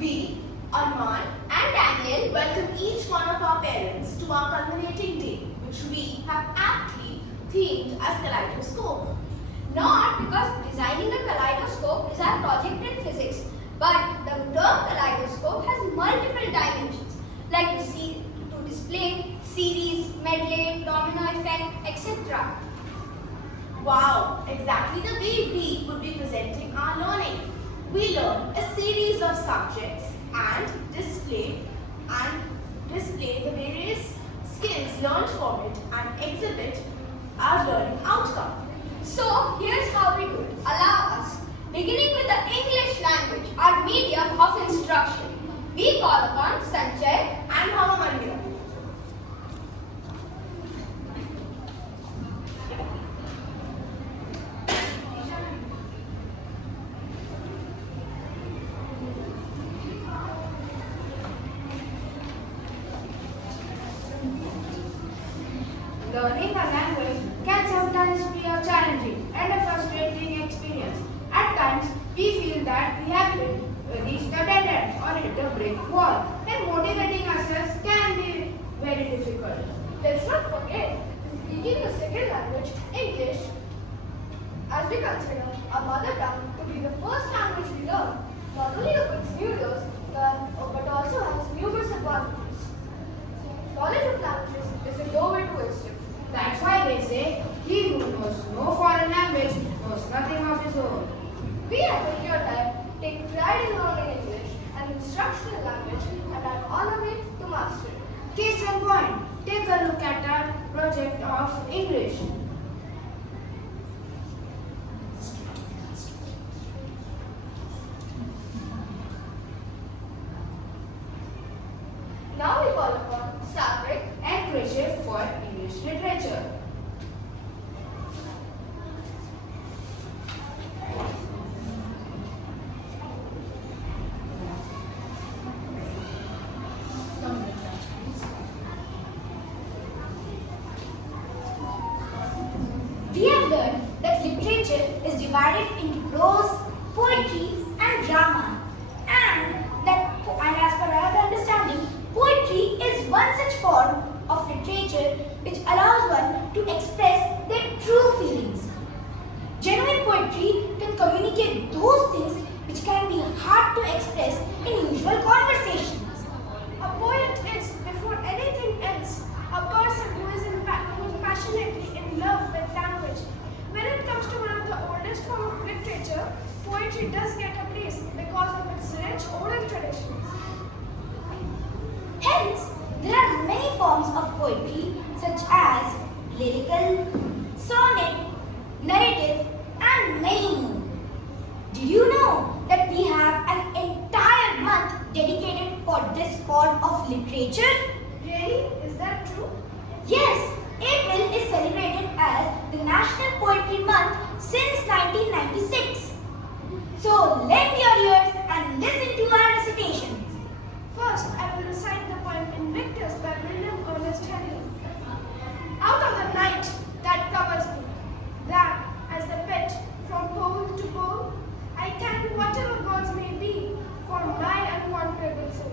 We, Arman and Daniel, welcome each one of our parents to our culminating day, which we have aptly themed as Kaleidoscope. Not because designing a kaleidoscope is our project in physics, but the term kaleidoscope has multiple dimensions, like to display series, medley, domino effect, etc. Wow, exactly the way we would be presenting our learning. We learn a series of subjects and display the various skills learned from it and exhibit our learning outcome. So here's how we do it. Allow us, beginning with the English language, our medium of instruction. We call upon Sanjay And Bhavamandir. Learning a language can sometimes be a challenging and a frustrating experience. At times, we feel that we have reached a dead end or hit a brick wall, and motivating ourselves can be very difficult. Let's not forget, speaking a second language, English, as we consider our mother tongue to be the first language we learn, not only opens new doors, but also has numerous advantages. Knowledge of languages is a doorway to wisdom. That's why they say, he who knows no foreign language knows nothing of his own. We at Tokyo take pride in learning English, an instructional language, and are on our way to master it. Case in point, take a look at our project of English. Now we call upon Sabric And Krishiv for English literature. We have learned that literature is divided into prose, poetry, and drama, and as per our understanding, poetry is one such form of literature which allows one to express their true feelings. Genuine poetry can communicate those things which can be hard to express in usual conversations. A poet is, before anything else, a person who is passionately in love with language. When it comes to one of the oldest forms of literature, poetry does get a place because of its rich oral traditions. Hence, there are many forms of poetry such as lyrical, sonnet, narrative, and many more. Did you know that we have an entire month dedicated for this form of literature? Really? Is that true? Yes, April is celebrated as the National Poetry Month since 1996. So lend your ears and listen to our recitations. First, I will recite the poem Invictus by William Ernest Henley. Out of the night that covers me, that as the pit from pole to pole, I carry whatever gods may be for my unconquerable soul.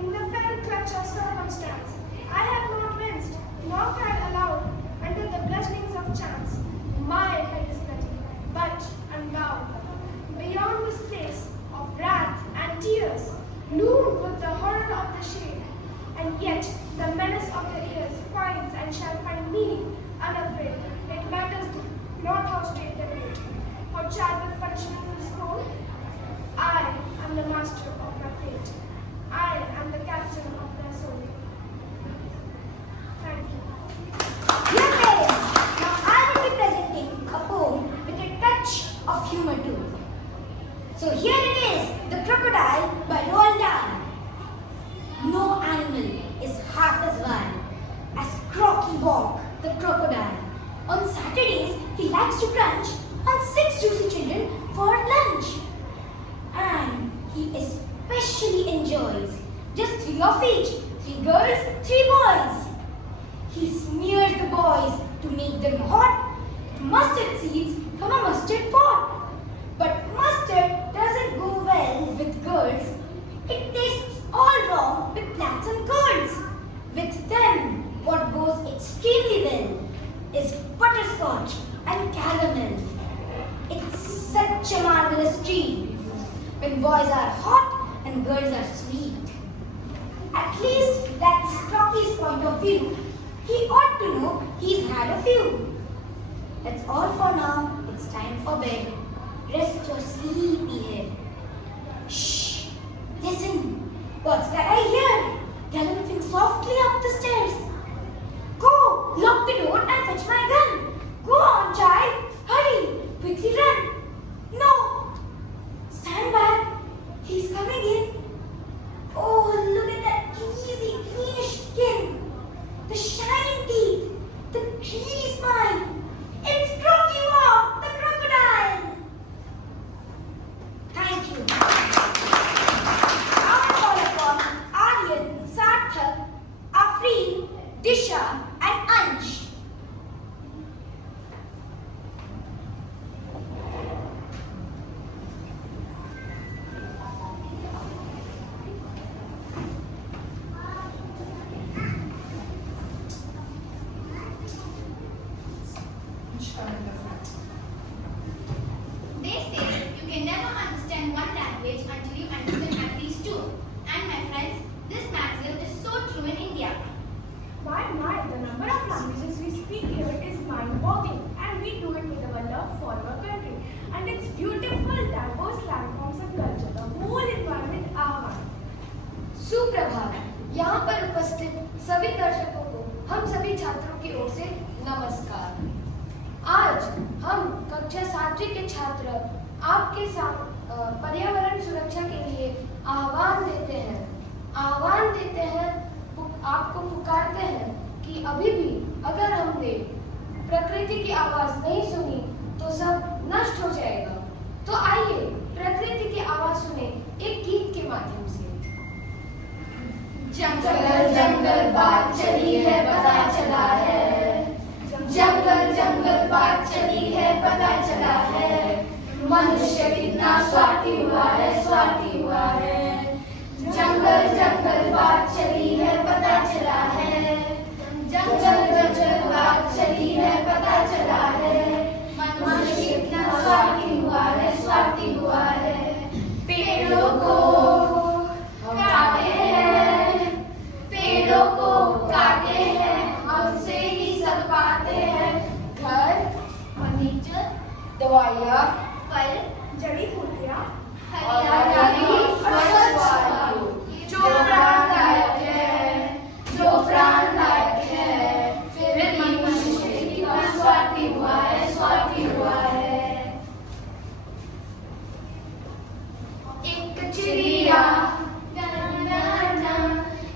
In the fell clutch of circumstance, I have not winced, nor cried aloud under the bludgeonings of chance. My head is bloody, but unbound. Beyond this place of wrath and tears, loomed with the horror of the shade, and yet the menace of the ears finds and shall find me unafraid. It matters not how straight the gate, how charred with punishment and scroll. I am the master of my fate. I am the captain of my soul. Thank you. Dear parents, now I will be presenting a poem with a touch of humor too. So here it is, The Crocodile by Roald Dahl. No animal is half as wild as Crocky Walk, the crocodile. On Saturdays, he likes to crunch on 6 juicy children for lunch. And he especially enjoys just 3 of each, 3 girls, 3 boys. He smears the boys to make them hot with mustard seeds from a mustard pot. But mustard doesn't go well with girls. It butterscotch, and caramel. It's such a marvelous tree when boys are hot and girls are sweet. At least that's Rocky's point of view. He ought to know he's had a few. That's all for now. It's time for bed. Rest your sleepy head. Shh! Listen! What's that I hear? Galloping softly up the stairs. Go! Lock the door and fetch my gun. Go on, child. Hurry! Quickly run. No! Stand back. He's coming in. Oh, look at that greasy, greenish skin. The shining teeth. The greedy smile. It's Croaky Walk, the crocodile. Thank you. Now I call upon Aryan, Sarthak, Afreen, Disha, and Ansh. They say you can never understand one language until you understand at least two. And my friends, this maxim is so true in India. My, the number of languages we speak here is mind-boggling, and we do it with our love for our country and its beautiful, diverse landforms and culture. The whole environment are one. सुप्रभात। यहाँ पर उपस्थित सभी दर्शकों को हम सभी छात्रों की ओर से नमस्कार। आज हम कक्षा 7वीं के छात्र आपके पर्यावरण सुरक्षा के लिए आह्वान देते हैं, आपको पुकारते हैं कि अभी भी अगर हमने प्रकृति की आवाज नहीं सुनी तो सब नष्ट हो जाएगा। तो आइए प्रकृति की आवाज सुने एक गीत के माध्यम से। जंगल जंगल बात चली है पता चला है, जंगल जंगल बात चली है पता चला है, मनुष्य कितना स्वार्थी हुआ है। जंगल जंगल बात चली है पता चला है, जंगल जंगल बात चली है पता चला है, मनुष्य कितना स्वार्थी हुआ है। पेड़ों को काटे हैं और उसे ही सब पाते हैं। घर, फर्नीचर, दवाइयाँ, फल, जड़ी बूटियाँ, हरियाली और स्वच्छ वायु जो प्राणदायक है, फिर भी मनुष्य कितना स्वार्थी हुआ है। एक चिड़िया,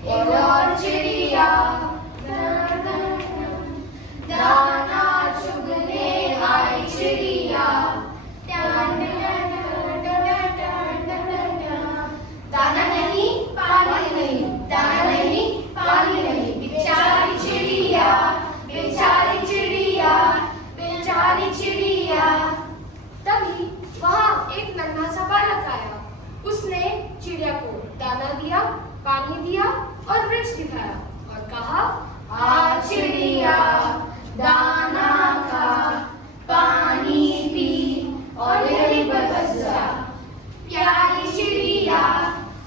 एक और चिड़िया, दाना चुगने आई चिड़िया, दाना नहीं पानी नहीं, बेचारी चिड़िया। तभी वहाँ एक नन्हा सा बालक आया। उसने चिड़िया को दाना दिया, पानी दिया और वृक्ष दिखाया और कहा, आ चिड़िया, दाना खा, पानी पी और यहीं पर बस जा। प्यारी चिड़िया,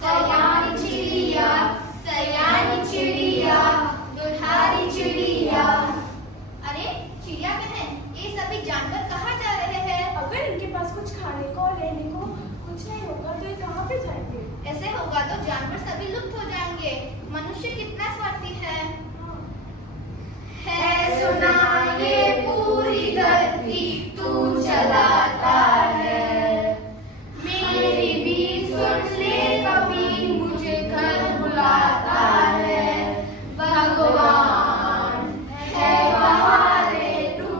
सयानी चिड़िया, दुल्हारी चिड़िया। अरे चिड़िया बहन, ये सभी जानवर कहाँ जा रहे हैं? अगर इनके पास कुछ खाने को और रहने को कुछ नहीं होगा तो ये कहाँ पे जाएंगे? ऐसे होगा तो जानवर सभी लुप्त हो जाएंगे। मनुष्य कितना स्वार्थी है सुना ये पूरी धरती तू चलाता है, मेरी भी सुन ले कभी मुझे घर बुलाता है। भगवान है कहाँ रे तू,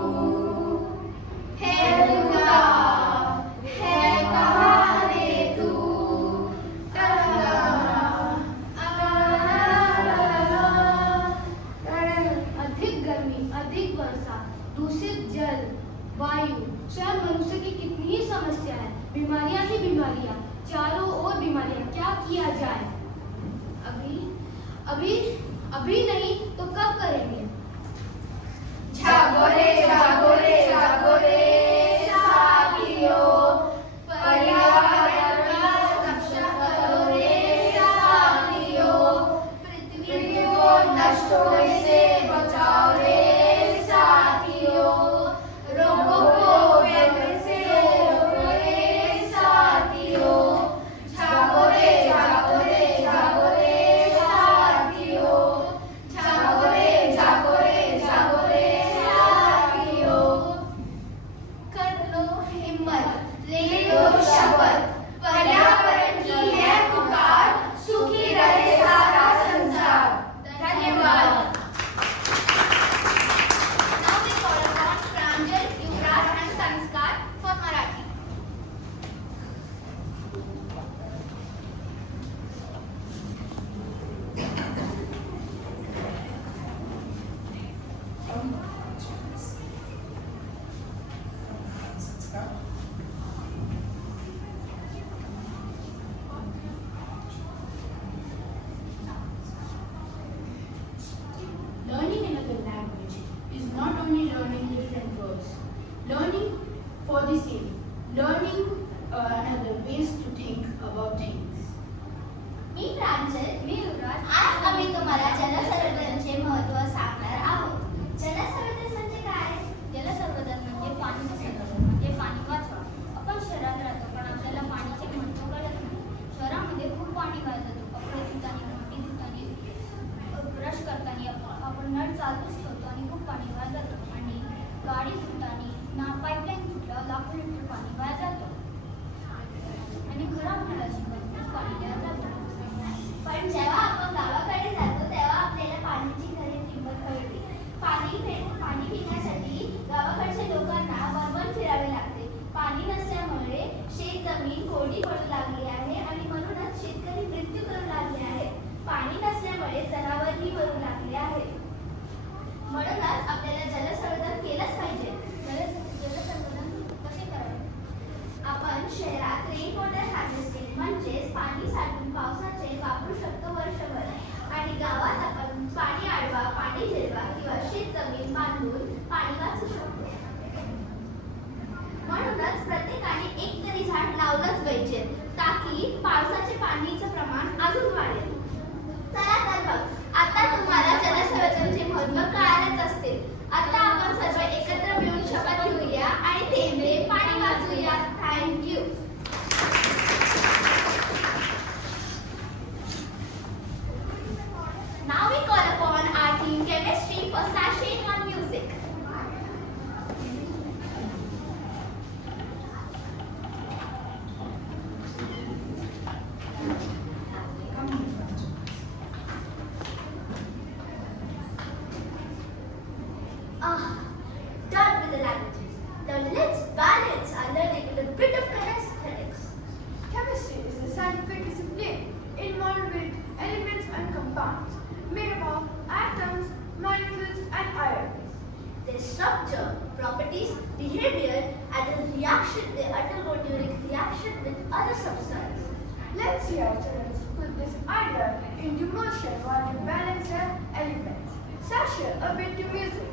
है खुदा है कहाँ रे तू। अधिक गर्मी, अधिक वर्षा, दूषित जल, वायु, स्वयं मनुष्य की कितनी ही समस्या है। बीमारियां ही बीमारियां, चारों ओर बीमारियां। क्या किया जाए? अभी नहीं तो कब करेंगे? जागो रे जागो about the same, learning another ways to think about things. मी प्रांजल, मी युवराज. आज आम्ही तुम्हाला जलसंवर्धनाचे महत्त्व सांगणार आहोत. जलसंवर्धन म्हणजे काय? जलसंवर्धन म्हणजे पाणीचे संवर्धन, म्हणजे पाणी वाचवा. आपण शहरात राहतो पण आपल्याला पाण्याचे महत्त्व कळत नाही. शहरामध्ये खूप पाणी वाया जातो. कपडे धुताना, भांडी धुताना, ब्रश करताना आपण नळ चालूच ठेवतो आणि खूप पाणी वाया जातो. आणि गाडी धुताना पाईपलाईन फुटलं लाखो लिटर पाणी वाया जातं. आणि घरात नळाची भरपूर पाणी वाया जातं. पण जेव्हा आपण गावाकडे जातो तेव्हा आपल्याला पाण्याची खरी किंमत कळते. पाणी पिण्यासाठी गावाकडच्या लोकांना वरवर फिरावे लागते. पाणी नसल्यामुळे शेत जमीन कोरडी पडू लागली आहे आणि म्हणूनच शेतकरी मृत्यू करू लागले आहेत. पाणी नसल्यामुळे जनावरही मरू लागले आहेत. म्हणूनच आपल्याला जलसंवर्धन केलंच पाहिजे. जलसंवर्धन कसे करावे? आपण शहरात रेन वॉटर हार्वेस्टिंग म्हणजेच पाणी साठवून पावसाचे वापरू शकतो वर्षभर. आणि गावात आपण पाणी अडवा, पाणी जिरवा किंवा शेत जमीन बांधून पाणी वाचू शकतो. म्हणूनच प्रत्येकाने एक तरी झाड लावलंच पाहिजे ताकी पावसाचे पाणीचं प्रमाण अजून वाढेल. चला तर मग आता तुम्हाला जलसंवर्धनाचे महत्त्व कळालेच असतील. आता आपण सर्व एकत्र मिळून शपथ घेऊया आणि थेंब थेंब पाणी वाचवूया. Thank you. Now we call upon our team chemistry for sashaying on music. Done with the languages. Now let's balance our learning with a bit of kinesthetics. Chemistry is a scientific discipline involved with elements and compounds made up of atoms, molecules, and ions. Their structure, properties, behavior, and the reaction they undergo during reaction with other substances. Let's see our students put this idea into motion while they balance their elements. Sasha, a bit to music.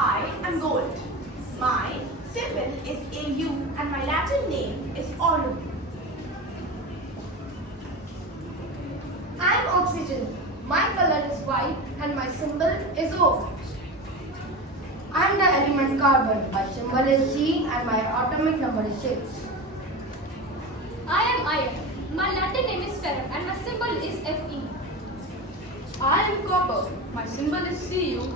I am gold. My symbol is AU and my Latin name is aurum. I am oxygen. My color is white and my symbol is O. I am the element carbon. My symbol is G and my atomic number is 6. I am iron. My Latin name is ferrum and my symbol is Fe. I am copper. My symbol is Cu.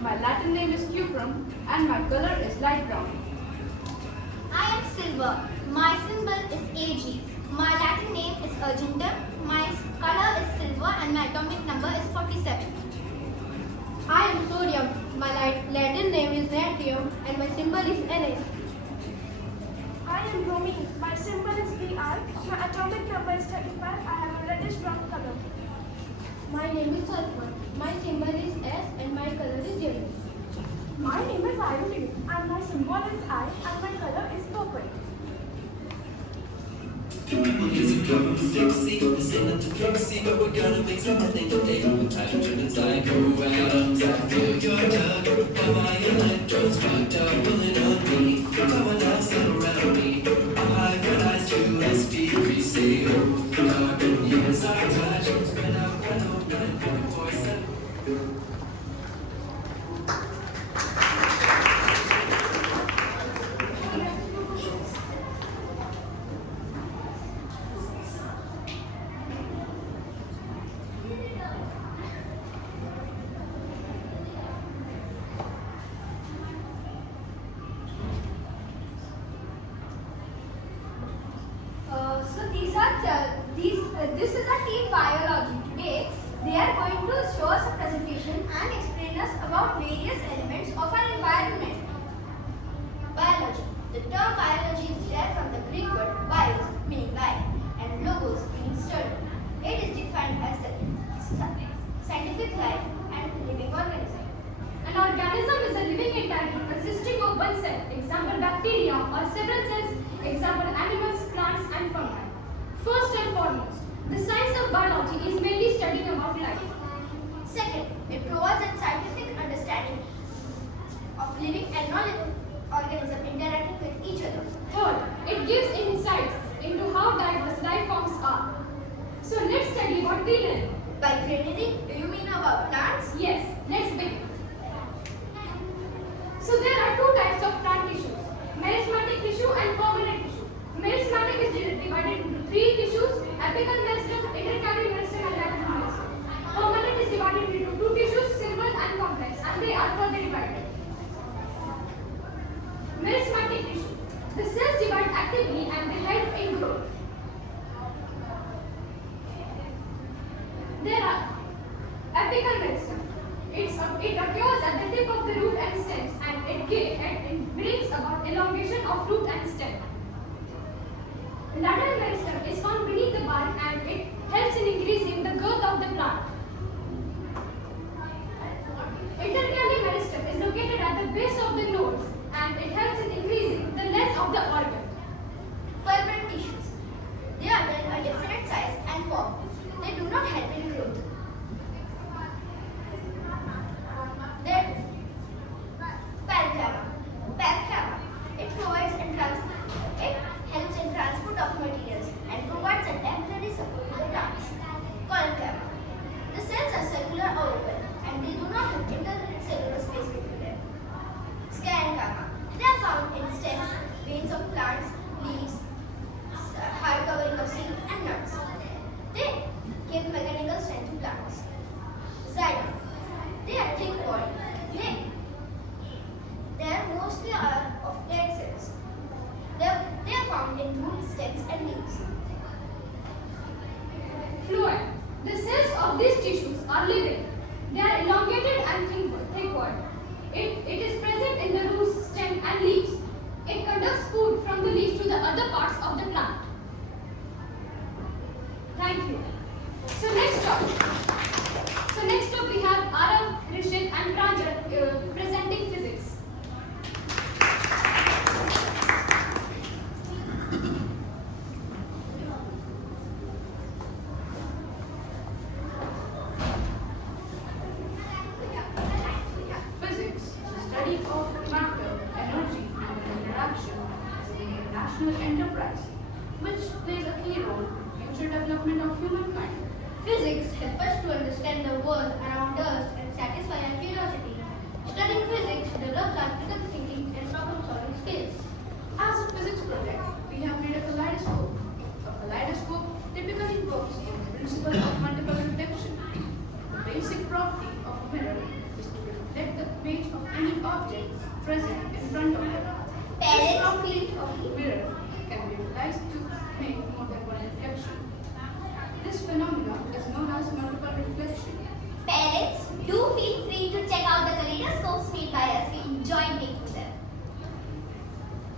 My Latin name is cuprum and my color is light brown. I am silver. My symbol is Ag. My Latin name is argentum. My color is silver and my atomic number is 47. I am sodium. My Latin name is natrium and my symbol is Na. I am bromine. My symbol is Br. My atomic number is 35. I have a reddish brown color. My name is sulfur. My symbol is S and my color is yellow. My name is iodine and my symbol is I and my color is purple. Music come sexy, this ain't nothing fixy, but we're gonna make something today. Hydrogen inside, go atoms, I feel your tug. By my electrons, fucked up, pulling on me. Come on now, settle around me. I'm hybridized USD, 3CO. Carbon, yes, our touch. Spread out, run over, 9.47. This is a team biology. Today, they are going to show us a presentation and explain us about various elements of our environment. Biology. The term biology is derived from the Greek word bios, meaning life, and logos, meaning study. It is defined as the scientific life and living organism. An organism is a living entity consisting of one cell, example bacteria, or several cells, example animals, plants, and fungi. First and foremost, the science of biology is mainly studying about life. Second, it provides a scientific understanding of living and non-living organisms interacting with each other. Third, it gives insights into how diverse life forms are. So let's study what we learn. By greenery, do you mean about plants? Yes, let's begin. So there are two types of plant tissues, meristematic tissue and permanent tissue. Meristematic is divided into three tissues, apical meristem, intercalary meristem, and lateral meristem. Permanent is divided into two tissues, simple and complex, and they are further divided. Meristematic tissue. The cells divide actively and they help in growth. There are apical meristem. It occurs at the tip of the root and stems, and it brings about elongation of root and stem. Lateral meristem is found beneath the bark and it helps in increasing the girth of the plant. Intercalary meristem is located at the base of the nodes and it helps in increasing the length of the organ. Permanent tissues. They are then a definite size and form. They do not help in growth. Then, parenchyma. Parenchyma. It helps in transport of materials and provides a temporary support to the plants. Collenchyma. The cells are circular or open and they do not have intercellular space between them. Sclerenchyma. They are found in stems, veins of plants, leaves, hard covering of seeds and nuts. They give mechanical strength to plants. Xylem. They are thick-walled. They are mostly of dead cells. They are found in roots, stems, and leaves. Phloem. The cells of these tissues are living. They are elongated and thick-walled. It is present in the roots, stem, and leaves. It conducts food from the leaves to the other parts of the plant. Thank you. So next up we have Arav, Rishit, and Pranjal presenting physics. Physics, the study of matter, energy, and interaction, is an international enterprise which plays a key role in future development of humankind. Physics help us to understand the world around us and satisfy our curiosity. Studying physics develops our critical thinking and problem-solving skills. As a physics project, we have made a kaleidoscope. A kaleidoscope typically works on the principle of multiple reflection. The basic property of a mirror is to reflect the image of any object present in front of it. This property of the mirror can be utilized to make more than one reflection. This phenomenon is known as multiple reflection. Parents, do feel free to check out the kaleidoscopes made by us. We enjoyed making them.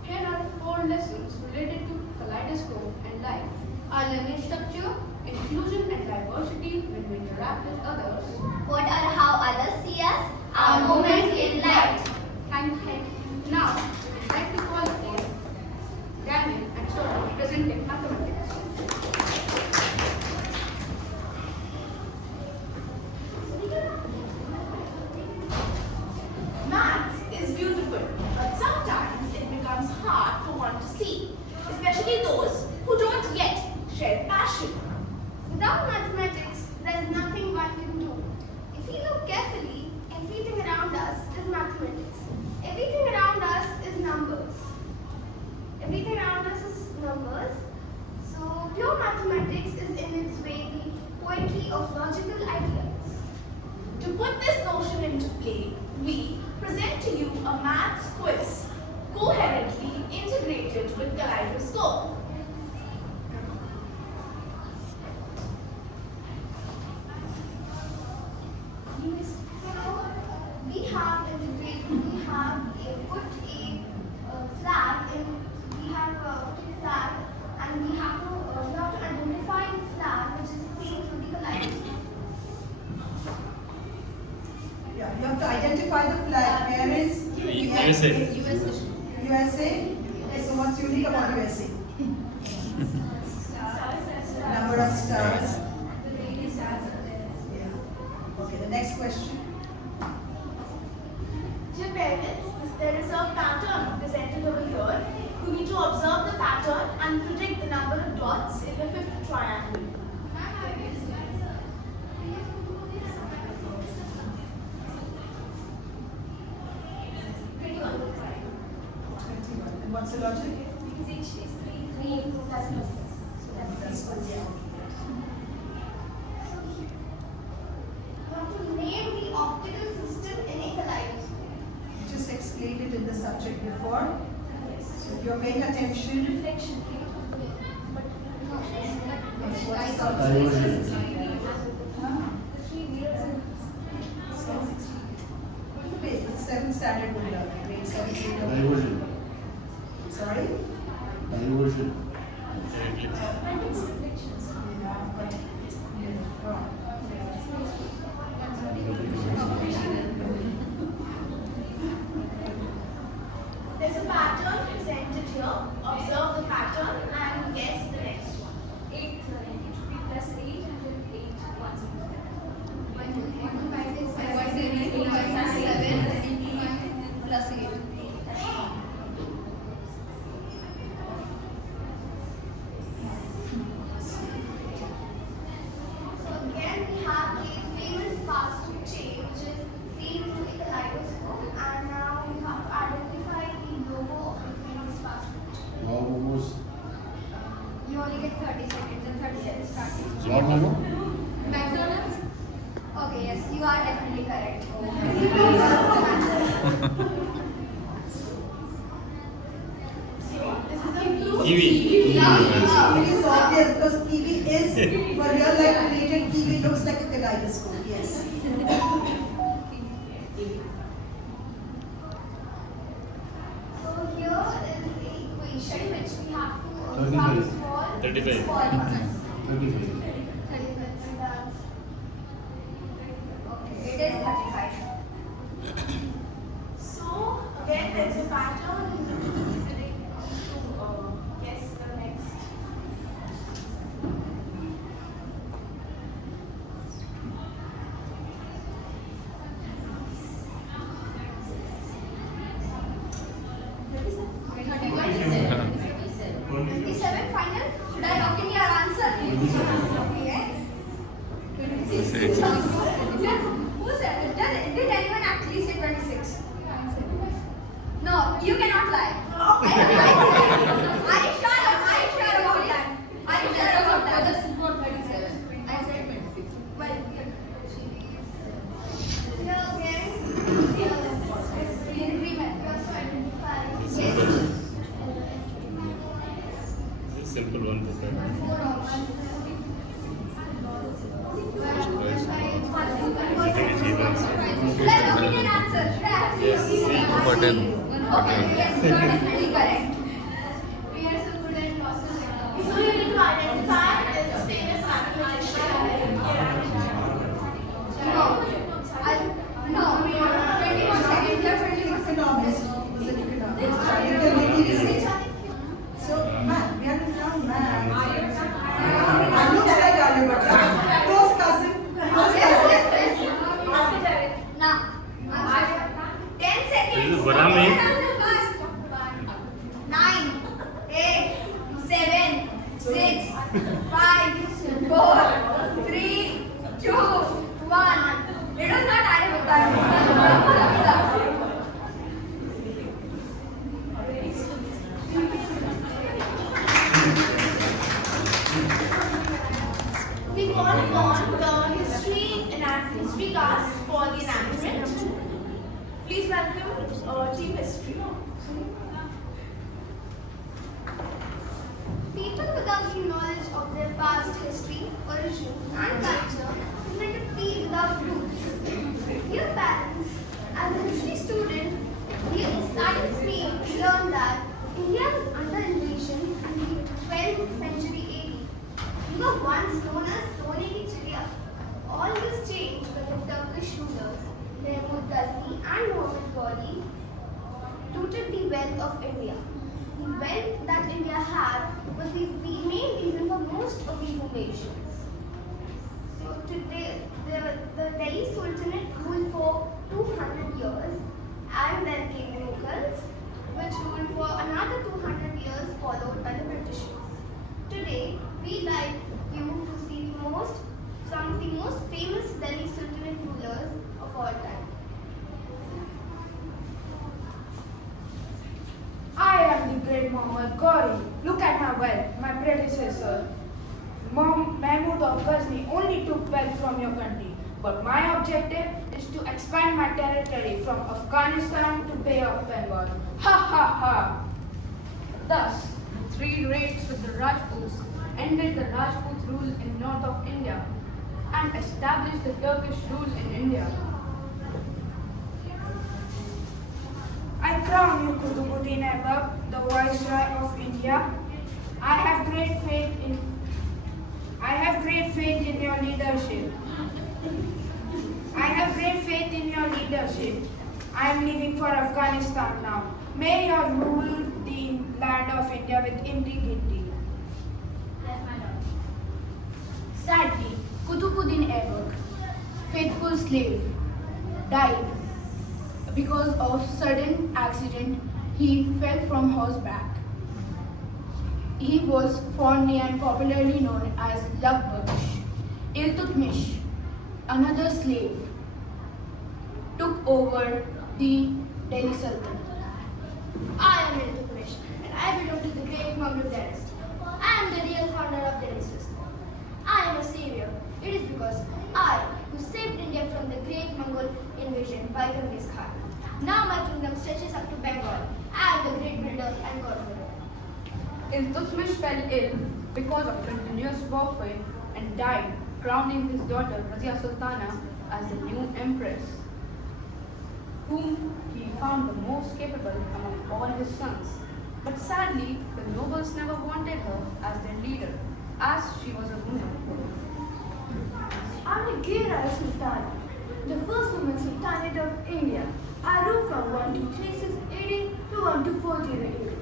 Here are 4 lessons related to kaleidoscope and life. Our learning structure. Inclusion and diversity when we interact with others. What are how others see us? Our moment in light. Thank you. Now, I'd like to call upon Daniel and Sora presenting mathematics. Maths is beautiful, but sometimes it becomes hard for one to see, especially those who don't yet share passion. Without mathematics, there is nothing one can do. If we look carefully, everything around us is mathematics. Everything around us is numbers. Everything around us is numbers. So pure mathematics is in its way the poetry of logical ideas. To put this notion into play, we present to you a maths quiz, coherently integrated with kaleidoscope. have integrated, we have put a flag in, we have put a flag and we have to identify the flag which is seen through the kaleidoscope. Yeah, you have to identify the flag. Where is USA. USA? Okay, so what's unique about USA? Number of stars. Yeah. Okay, the next question. Dear parents, there is a pattern presented over here. You need to observe the pattern and predict the number of dots in the fifth triangle. And what's the logic? Because each is three plus plus. So that's That's yeah. So you have to name the optical system in a kaleidoscope. You just explained it in the subject before. So if you're paying attention, Reflection. what's the What's the base? It's 7th standard would learn. Grade 7 would learn. Diversion. Sorry? Diversion. There's a pattern presented here. Observe the pattern and guess the next one. 8, it should be plus 8 and then 8 once more. 1, 2, 3, 4, 5, 6, 7, plus 8. So again we have a famous fast food chain which is seen through a kaleidoscope, and now we have to identify the logo of the famous fast food chain. Wow, almost. You only get 30 seconds and 30 seconds starting. What number? McDonald's? Okay, yes, you are definitely correct. This is a blue Kiwi. Kiwi is obvious because kiwi is for real life related. Kiwi looks like a kaleidoscope. Yes. So here is the equation which we have to 35. solve 35. for 35. 35. Okay, it is 35. So again, there's a pattern. Predict to guess the next. Twenty-seven final? Should I lock in your answer? Okay. 26. Who said? Did anyone actually say 26? No, you cannot lie. Are you sure? Are you sure about that? Are you sure about that? I said 26. Well, no, again. In agreement. Yes. This is simple one to try. Button. Okay, yes, you are definitely correct. We are so good at processing. So you need to identify this famous mathematician. No, 21 seconds left, 21 seconds. Economist. Was it economist? You can make it easy. So, man, we are now man. I look like Aryabhatta. Close cousin. Close cousin. Now, 10 seconds. This is Varami. 9, 8, 7, 6, 5, 4, 3, 2, 1. It was not Aryabhatta. We call upon the history cast for the enactment. Please welcome Team History. People without the knowledge of their past history, origin, and culture tend to be without roots. Dear parents, As a history student, he saddens me to learn that India was under invasion in the 12th century AD. We were once known as Soneri Chiria. All this changed when the Turkish rulers, Mahmud Ghazni and Muhammad Ghali, looted the wealth of India. The wealth that India had was the main reason for most of these invasions. So today, the Delhi Sultanate ruled for 200 years, and then came the Mughals, which ruled for another 200 years, followed by the Britishers. Today, we like you to see some of the most famous Delhi Sultanate rulers of all time. I am the great Muhammad Ghori. Look at my wealth. My predecessor, Mahmud of Ghazni, only took wealth from your country. But my objective is to expand my territory from Afghanistan to Bay of Bengal. Ha ha ha! Thus, the three raids with the Rajputs ended the Rajput rule in north of India and established the Turkish rule in India. I crown you Qutbuddin Aibak, the Viceroy of India. I have great faith in your leadership. I am leaving for Afghanistan now. May you rule the land of India with integrity. Yes, my lord. Sadly, Qutbuddin Aibak, faithful slave, died because of sudden accident. He fell from horseback. He was fondly and popularly known as Lakbakhsh. Iltutmish, another slave, took over the Delhi Sultanate. I am Iltutmish, and I belong to the great Mughal dynasty. I am the real founder of Delhi system. I am a savior. It is because I, who saved India from the great Mongol invasion by Genghis Khan. Now my kingdom stretches up to Bengal. I am the great builder and conqueror. Iltutmish fell ill because of continuous warfare and died, crowning his daughter Razia Sultana as the new empress, whom he found the most capable among all his sons. But sadly, the nobles never wanted her as their leader, as she was a woman. I am the Gira Sultana, the first woman sultanate of India. I ruled from 1236 AD to 1240 AD.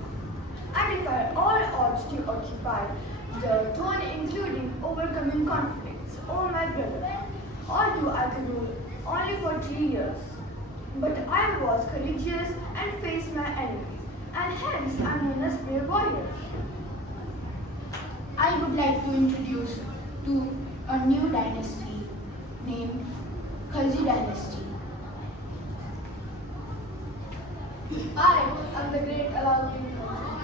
I defied all odds to occupy the throne, including overcoming conflicts. Oh my brother, although I could rule only for 3 years, but I was courageous and faced my enemies, and hence I am known as brave warrior. I would like to introduce to a new dynasty named Khalji dynasty. I am the great Alauddin Khalji.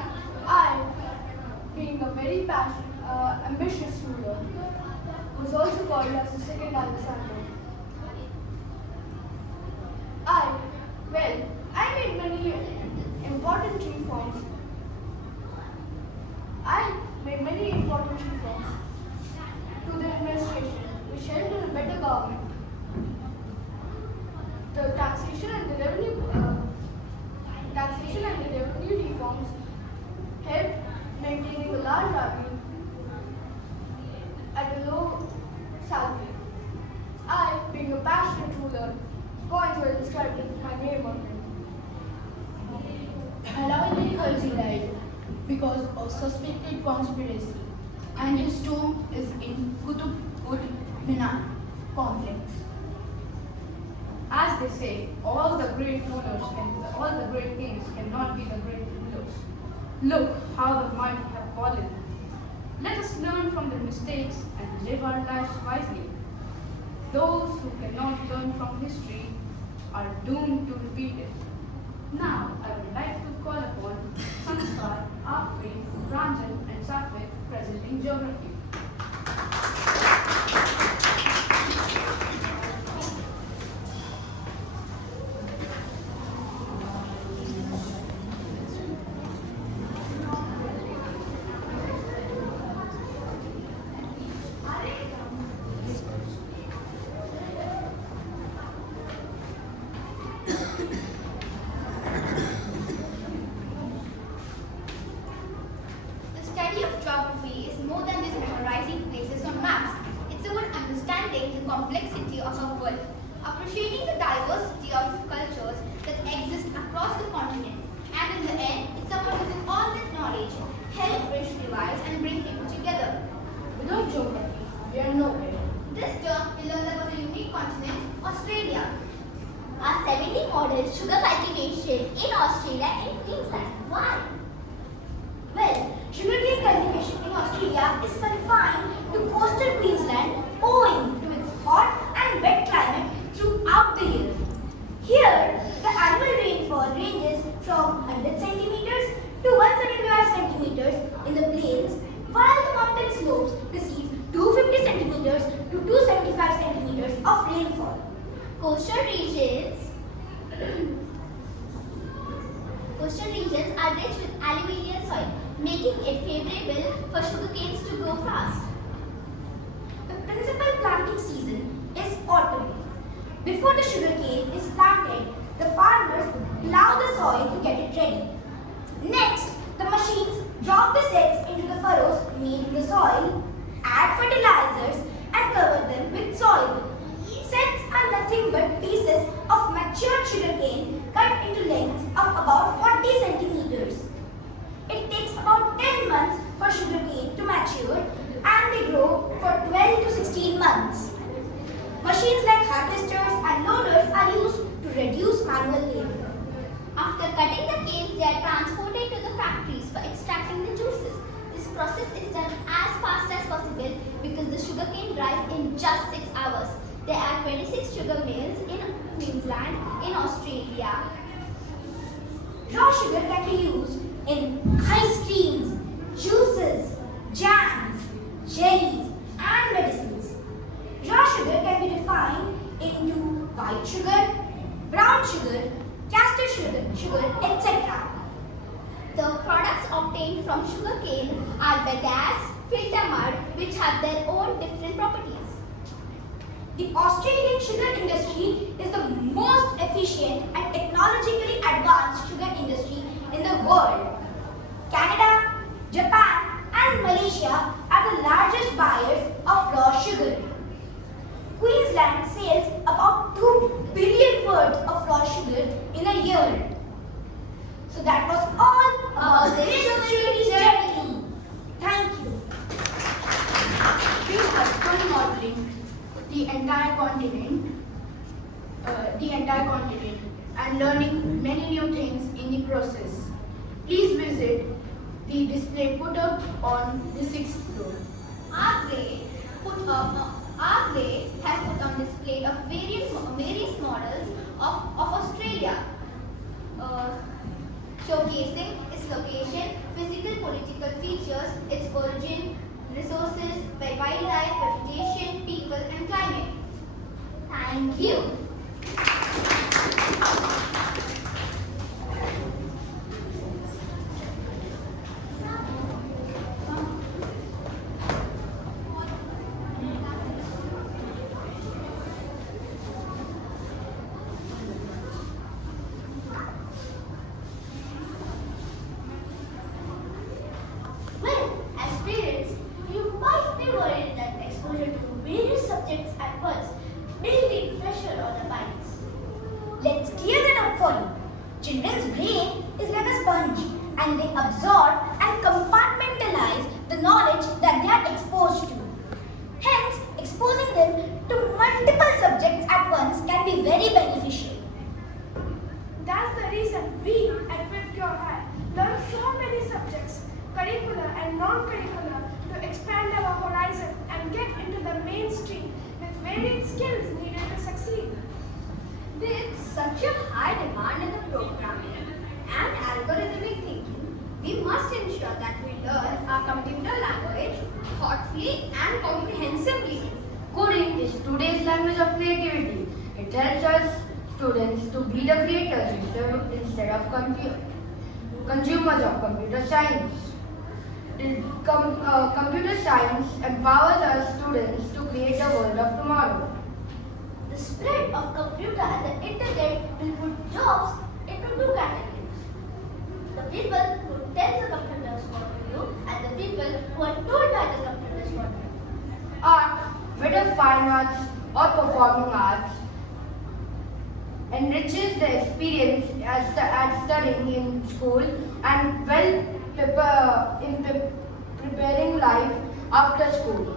I, being a very ambitious ruler, was also called as the second Alexander. I made many important reforms. To the administration, which helped in a better government. The taxation and the revenue reforms helped maintaining a large army at a low salary. I, being a passionate ruler, points were inscribed in my name on him. Alauddin Khalji died because of suspected conspiracy, and his tomb is in Qutb ud Minar complex. As they say, all the great kings cannot be the great rulers. Look how the mighty have fallen. Let us learn from their mistakes and live our lives wisely. Those who cannot learn from history are doomed to repeat it. Now, I would like to call upon Sanskar, Afri, Ranjan, and Satvik present in geography. modern sugar cultivation in Australia and Queensland. Why? Well, sugarcane cultivation in Australia is confined to coastal Queensland owing to its hot and wet climate throughout the year. Here, the annual rainfall ranges from 100 centimeters to 175 centimeters in the plains, while the mountain slopes receive 250 centimeters to 275 centimeters of rainfall. Coastal regions are rich with alluvial soil, making it favorable for sugarcanes to grow fast. The principal planting season is autumn. Before the sugarcane is planted, the farmers plow the soil to get it ready. Next, the machines drop the seeds into the furrows made in the soil, add fertilizers and cover them with soil. Seeds are nothing but pieces of matured sugarcane cut into lengths of about 40 centimeters. It takes about 10 months for sugarcane to mature and they grow for 12 to 16 months. Machines like harvesters and loaders are used to reduce manual labor. After cutting the canes, they are transported to the factories for extracting the juices. This process is done as fast as possible because the sugarcane dries in just 6 hours. There are 26 sugar mills in Queensland, in Australia. Raw sugar can be used in ice creams, juices, jams, jellies, and medicines. Raw sugar can be defined into white sugar, brown sugar, castor sugar, etc. The products obtained from sugarcane are bagasse, filter mud, which have their own different properties. The Australian sugar industry is the most efficient and technologically advanced sugar industry in the world. Canada, Japan, and Malaysia are the largest buyers of raw sugar. Queensland sells about 2 billion worth of raw sugar in a year. So that was all about the history journey. Thank you. We had fun modeling the entire continent and learning many new things in the process. Please visit the display put up on the 6th floor. Our grade has put on display of various models of Australia, showcasing its location, physical political features, its origin, resources, wildlife, vegetation, people and climate. Thank you. Well, as parents, you might be worried that exposure to various subjects at once may lead pressure on the minds. Let's clear that up for you. Children's brain is like a sponge and they absorb and compartmentalize the knowledge that they are exposed to. Hence, exposing them to multiple subjects at once can be very beneficial. That's the reason we at Whitcomb High learn so many subjects, curricular and non-curricular, to expand our horizon and get into the mainstream with varied skills needed to succeed. With such a high demand in the programming and algorithmic thinking, we must ensure that we learn our computer language thoughtfully and comprehensively. Coding is today's language of creativity. It helps us students to be the creators instead of consumers of computer science. Computer science empowers our students to create the world of tomorrow. The spread of computer and the internet will put jobs into two categories. The people who tell the computers what to do and the people who are told by the computers what to do. Art, whether fine arts or performing arts, enriches the experience at studying in school and preparing life after school.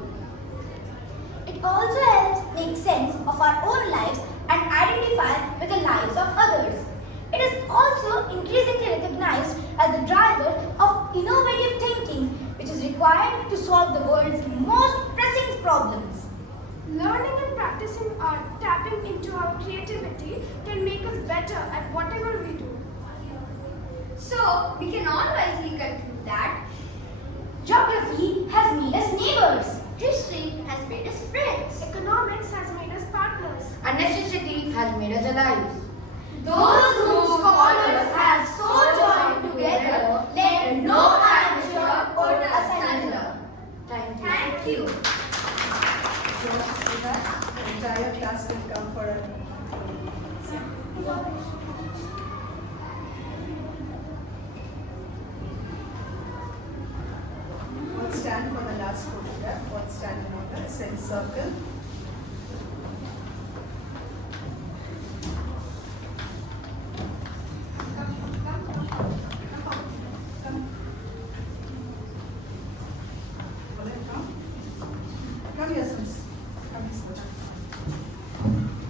It also helps make sense of our own lives and identify with the lives of others. increasingly recognized as the driver of innovative thinking, which is required to solve the world's most pressing problems. Learning and practicing art, tapping into our creativity, can make us better at whatever we do. So, we can all wisely conclude that Geography has made us neighbors. history has made us friends. Economics has made us partners. And necessity has made us alive. Those whom scholars have so joined together, let no amateur put asunder. Thank you. Thank you. The entire class will come for a We'll stand for the last photograph. We'll stand in order, same circle. Come here, sons. Come this way.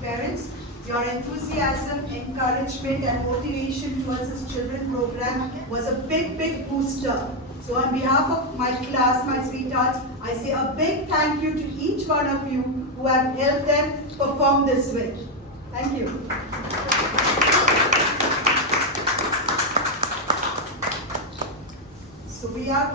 Parents, your enthusiasm, encouragement and motivation towards this children program was a big booster. So on behalf of my class, my sweethearts, I say a big thank you to each one of you who have helped them perform this way. Thank you. So we are